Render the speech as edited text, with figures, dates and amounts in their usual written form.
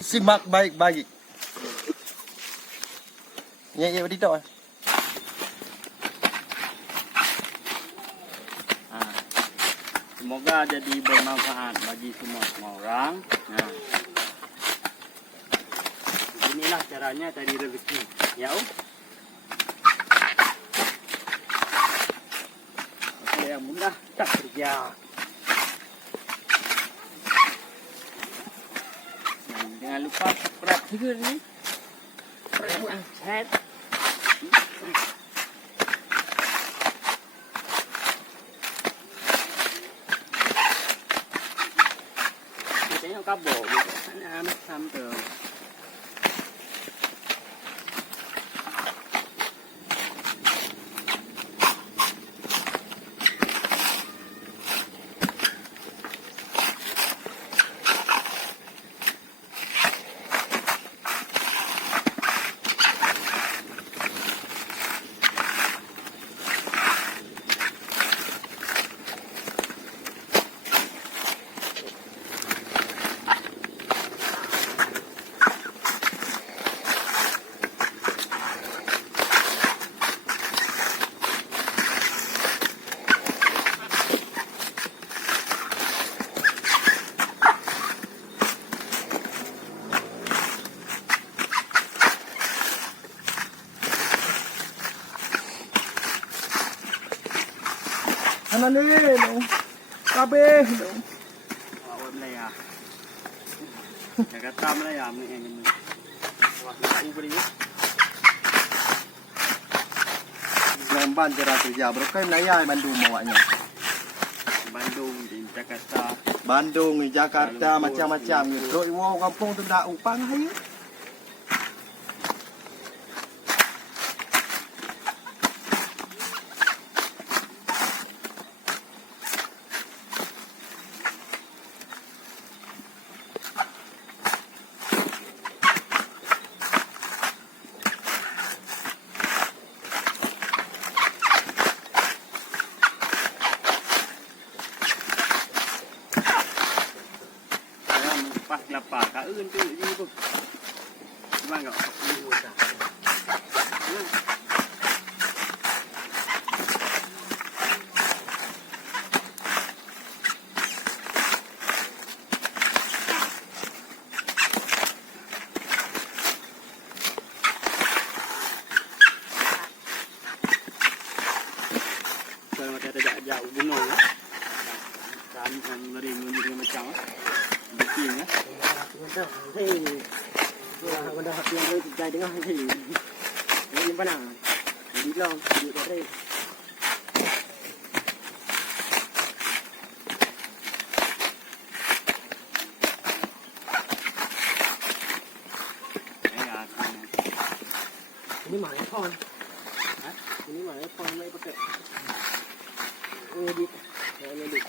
Simak baik-baik. Ya, tidak. Semoga jadi bermanfaat bagi semua orang. Nah, inilah caranya cari rezeki, ya Om. Oke, yang mudah tak kerja. Jangan lupa subscribe juga nih. Chat. Tengok kabel sana macam tu. Ano ni? Kabeh. Awak Melaya. Jakarta Melaya ni. Wah, aku beri. Lamban cara kerja. Berapa Melaya Bandung bawanya? Bandung di Jakarta. Bandung di Jakarta macam-macam gitu. Doi wo kampung tu dak upang hayu. Pas kelapa kat tu ni tu. Memang enggak ibu dah. Kalau macam ada jauh gunung ya. Kan mering macam bikin ya. Hei. Gua dah hati yang jadi dengan hei. Ini mana? Jadi long, jadi kare. Ini mana phone? Ini mana phone mai pakai. Edit. Edit.